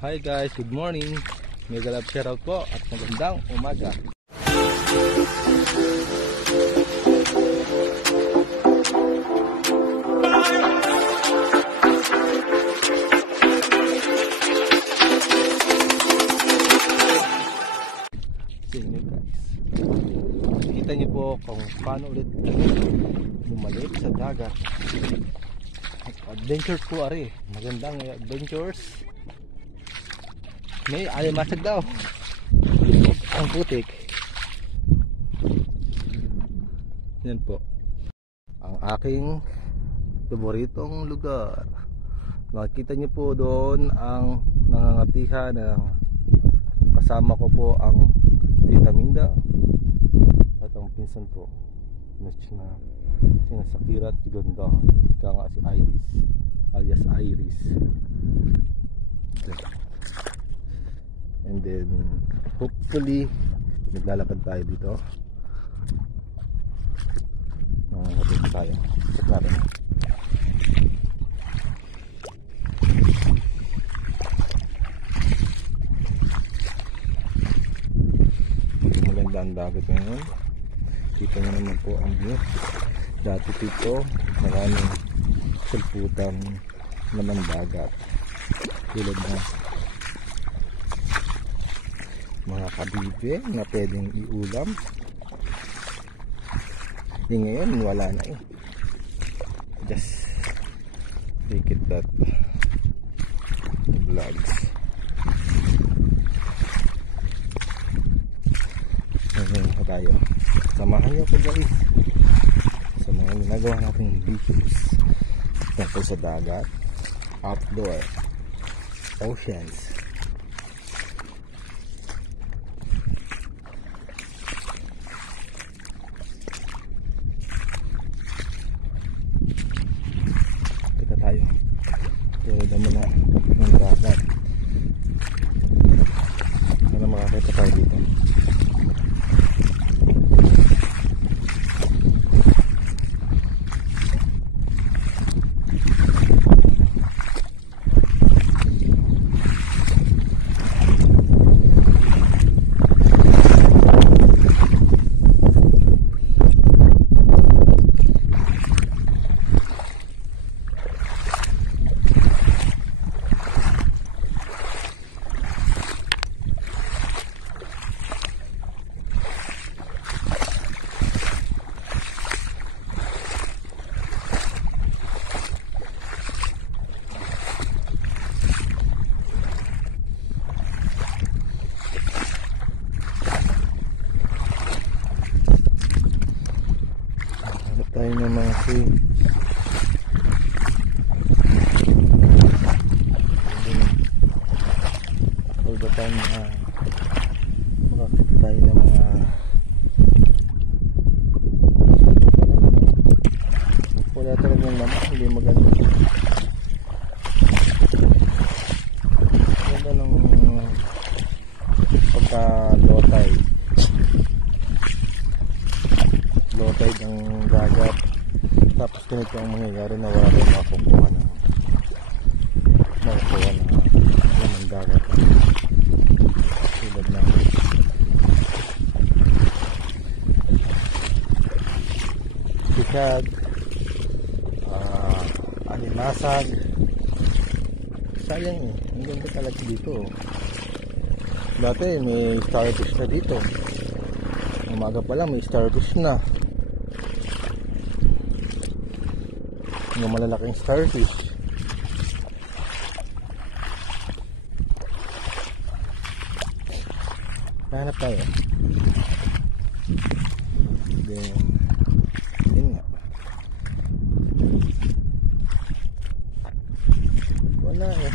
Hi guys, good morning. Mega love shoutout po at magandang umaga. Sa inyo guys, kita niyo po kung paano ulit bumalik sa dagat. Adventures po ari, magandang adventures. May alimasag daw. Ang putik. Yan po ang aking paboritong lugar. Makikita niyo po doon ang nangangatihan ng kasama ko po ang Tita Minda at ang pinsan ko na sinasakira at ganda. Kaya nga si Iris alias Iris. And then hopefully naglalakad tayo dito. Nakakapit tayo. Check natin. Maganda ang dagat ngayon. Kita nyo naman po ang view. Dati dito maraming sulputan naman dagat. Tulad na mga kabibe na pwedeng iulam. Ngayon wala na eh. Just take it that vlogs. Ngayon pa tayo. Samahan niyo ko guys sa mga ginagawa nating videos tungkol sa dagat, outdoor, oceans. Tayo pero dami na ng dagat. Sana makakita tayo dito. Tayo ng mga swing. All the time makakita tayo ng mga wala talagang laman, hindi maganda. Ganda ng pagka low tide ng dagat. Tapos ganito ang mangyayari na wala tayong makukuha ng dagat. Tulad ng sikad, alimasag. Sayang eh, ang ganda talaga dito. Dati may starfish na dito. Umaga pa lang may starfish na. Yung malalaking starfish. Hanap tayo. Then yun nga. Wala eh.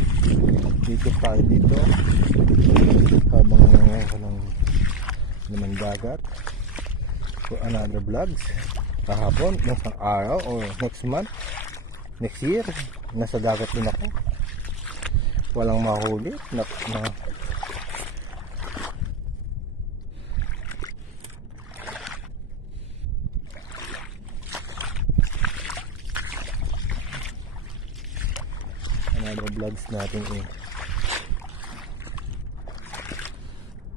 Dito tayo dito habang walang naman dagat. For another vlogs kahapon, isang araw or next month, next year, nasa dagat din ako. Walang mahuli na another vlogs natin eh.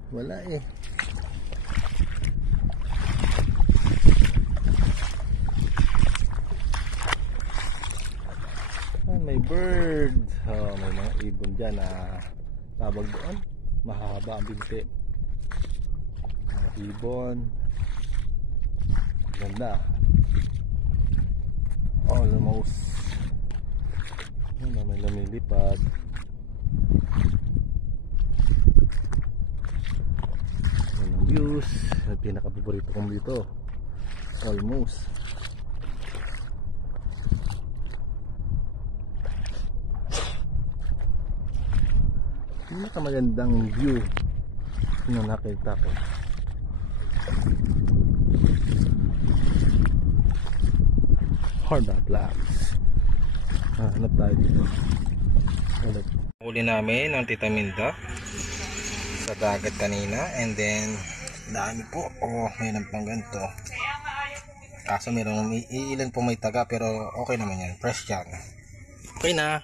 Wala eh. May bird. Oh, may mga ibon dyan na tabag doon. Mahaba ang binti. Mga ibon. Ganda. Almost. May lumilipad. Yan ang views. Yung pinaka-paborito kong dito. Almost. Magandang view na nakita ko. Horda Blacks. Hanap tayo dito. Huli namin ang Tita Minda sa dagat kanina, and then dami po. May pang ganito. Kaso meron iilan po may taga, pero okay naman yan. Fresh yan. Okay na.